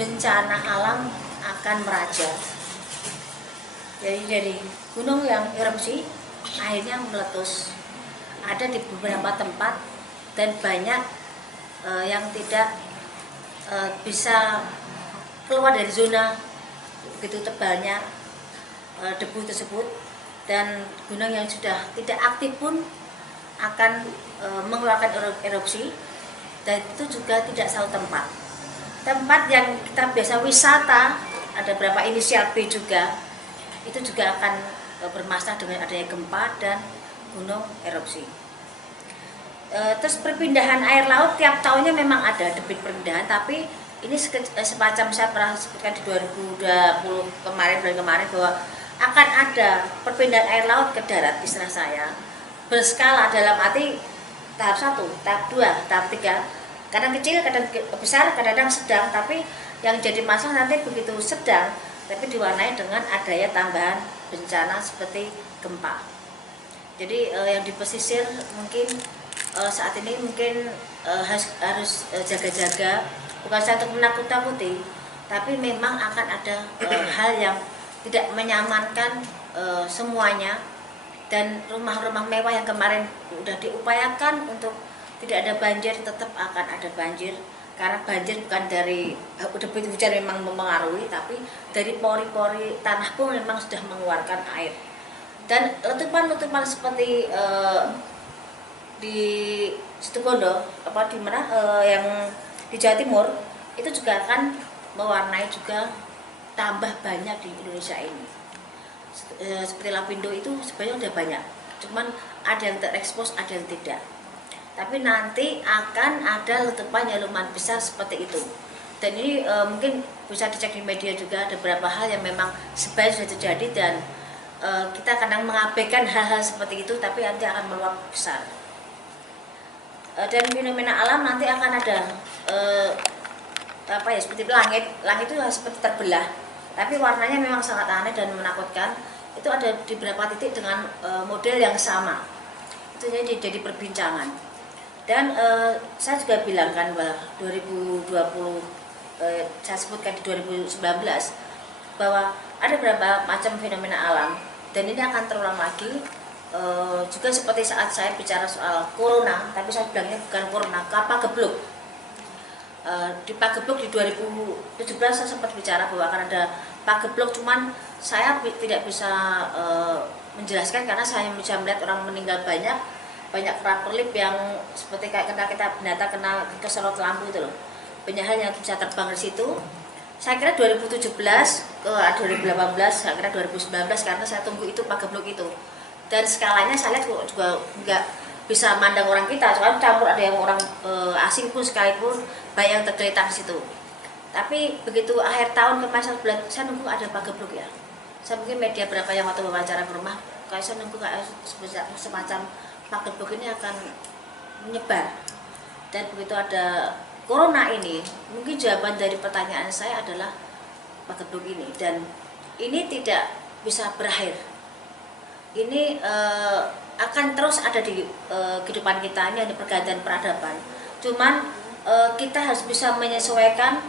bencana alam akan meraja. Jadi dari gunung yang erupsi akhirnya meletus. Ada di beberapa tempat dan banyak yang tidak bisa keluar dari zona begitu tebalnya debu tersebut, dan gunung yang sudah tidak aktif pun akan mengeluarkan erupsi, dan itu juga tidak selalu tempat yang kita biasa wisata, ada beberapa inisial B juga, itu juga akan bermasalah dengan adanya gempa dan gunung erupsi. Terus perpindahan air laut tiap tahunnya memang ada debit perpindahan, tapi ini semacam saya pernah sebutkan di 2020 bulan kemarin bahwa akan ada perpindahan air laut ke darat, istilah saya berskala, dalam arti tahap 1, tahap 2, tahap 3, kadang kecil, kadang besar, kadang sedang, tapi yang jadi masalah nanti begitu sedang tapi diwarnai dengan adanya tambahan bencana seperti gempa. Jadi yang di pesisir mungkin saat ini mungkin harus jaga-jaga, bukan saja untuk menakut-nakuti, tapi memang akan ada hal yang tidak menyamankan semuanya. Dan rumah-rumah mewah yang kemarin sudah diupayakan untuk tidak ada banjir, tetap akan ada banjir, karena banjir bukan dari debit hujan memang mempengaruhi, tapi dari pori-pori tanah pun memang sudah mengeluarkan air. Dan letupan-letupan seperti di Situbondo, di mana yang di Jawa Timur, itu juga akan mewarnai juga tambah banyak di Indonesia ini. Seperti Lapindo itu sebenarnya udah banyak, cuman ada yang terekspos, ada yang tidak. Tapi nanti akan ada letupan yang lumayan besar seperti itu. Dan ini mungkin bisa dicek di media juga, ada beberapa hal yang memang sebenarnya sudah terjadi, dan kita kadang mengabaikan hal-hal seperti itu, tapi nanti akan meluap besar. Dan fenomena alam nanti akan ada seperti langit itu seperti terbelah, tapi warnanya memang sangat aneh dan menakutkan. Itu ada di beberapa titik dengan model yang sama, itu jadi perbincangan. Dan saya juga bilang kan bahwa 2020 saya sebutkan di 2019 bahwa ada beberapa macam fenomena alam, dan ini akan terulang lagi. Juga seperti saat saya bicara soal corona, tapi saya bilangnya bukan corona, Pagebluk. Di Pagebluk di 2017 saya sempat bicara bahwa akan ada Pagebluk, cuman saya tidak bisa menjelaskan karena saya bisa melihat orang meninggal banyak perlip yang seperti kayak kita binatang kena keserot lampu itu loh, banyak hal yang bisa terbang di situ. Saya kira 2017 ke 2018, saya kira 2019, karena saya tunggu itu Pagebluk itu. Dan skalanya saya lihat juga nggak bisa mandang orang kita, soalnya campur ada yang orang asing pun sekalipun banyak yang tergeletak di situ. Tapi begitu akhir tahun kemarin saya nunggu ada Pagebluk ya. Saya mungkin media berapa yang waktu wawancara ke rumah, kayak saya nunggu kayak semacam Pagebluk ini akan menyebar. Dan begitu ada corona ini, mungkin jawaban dari pertanyaan saya adalah Pagebluk ini. Dan ini tidak bisa berakhir. Ini akan terus ada di kehidupan kita, ini ada pergantian peradaban. Cuman kita harus bisa menyesuaikan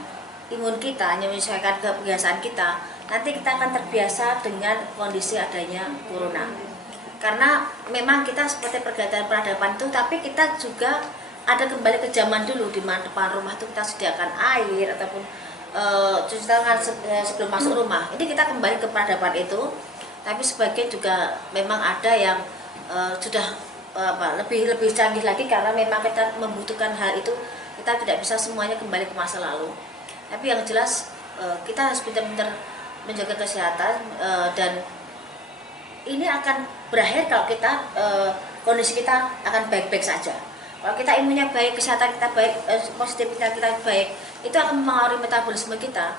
imun kita, menyesuaikan kebiasaan kita. Nanti kita akan terbiasa dengan kondisi adanya corona. Karena memang kita seperti pergantian peradaban itu, tapi kita juga ada kembali ke zaman dulu, di mana depan rumah itu kita sediakan air ataupun cuci tangan sebelum masuk rumah. Ini kita kembali ke peradaban itu. Tapi sebagian juga memang ada yang sudah lebih canggih lagi, karena memang kita membutuhkan hal itu. Kita tidak bisa semuanya kembali ke masa lalu. Tapi yang jelas kita harus benar-benar menjaga kesehatan, dan ini akan berakhir kalau kita kondisi kita akan baik-baik saja. Kalau kita imunnya baik, kesehatan kita baik, positivitas kita baik, itu akan mempengaruhi metabolisme kita.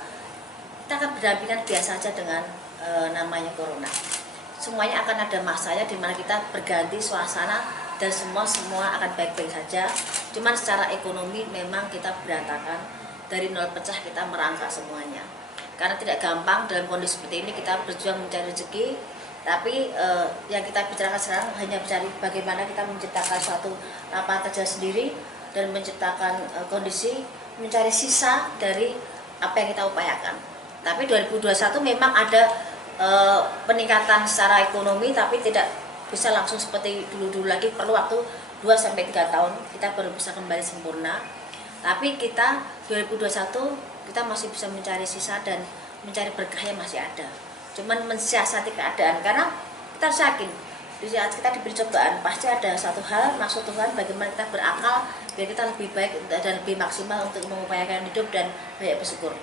Kita akan berdampingan biasa saja dengan namanya corona. Semuanya akan ada masanya di mana kita berganti suasana, dan semua akan baik-baik saja. Cuman secara ekonomi memang kita berantakan, dari nol pecah kita merangkak semuanya. Karena tidak gampang dalam kondisi seperti ini kita berjuang mencari rezeki, tapi yang kita bicarakan sekarang hanya mencari bagaimana kita menciptakan suatu lapangan kerja sendiri dan menciptakan kondisi, mencari sisa dari apa yang kita upayakan. Tapi 2021 memang ada peningkatan secara ekonomi, tapi tidak bisa langsung seperti dulu-dulu lagi, perlu waktu 2-3 tahun kita baru bisa kembali sempurna. Tapi kita 2021 kita masih bisa mencari sisa dan mencari berkah yang masih ada. Cuman mensiasati keadaan, karena kita harus yakin di saat kita diberi cobaan pasti ada satu hal maksud Tuhan bagaimana kita berakal biar kita lebih baik dan lebih maksimal untuk mengupayakan hidup dan banyak bersyukur.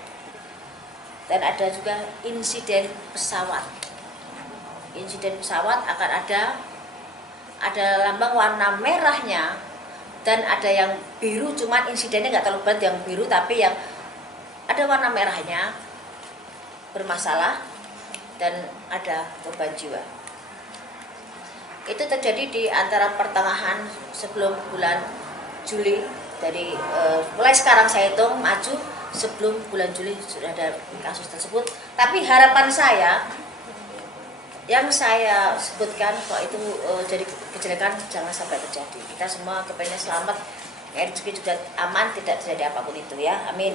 Dan ada juga insiden pesawat. Insiden pesawat akan ada lambang warna merahnya dan ada yang biru, cuman insidennya nggak terlalu berat yang biru, tapi yang ada warna merahnya bermasalah dan ada korban jiwa. Itu terjadi di antara pertengahan sebelum bulan Juli, dari mulai sekarang saya hitung maju sebelum bulan Juli sudah ada kasus tersebut. Tapi harapan saya yang saya sebutkan kok itu jadi kejelekan jangan sampai terjadi. Kita semua kepengen selamat, rezeki juga aman, tidak terjadi apapun itu ya. Amin.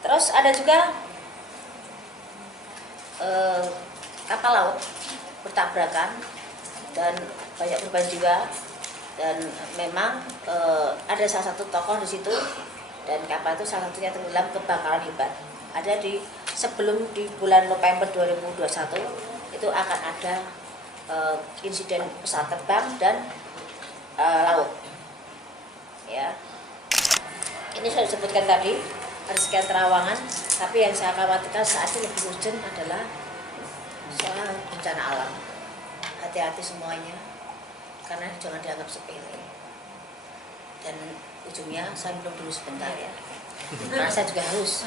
Terus ada juga kapal laut bertabrakan dan banyak korban jiwa, dan memang ada salah satu tokoh di situ, dan kapal itu salah satunya tenggelam kebakaran hebat. Ada sebelum di bulan November 2021 itu akan ada insiden pesawat terbang dan laut. Ya, ini saya sebutkan tadi ada sekian terawangan, tapi yang saya khawatirkan saat ini lebih urgent adalah soal bencana alam. Hati-hati semuanya, karena jangan dianggap sepele. Dan ujungnya saya minum dulu sebentar ya, karena saya juga haus.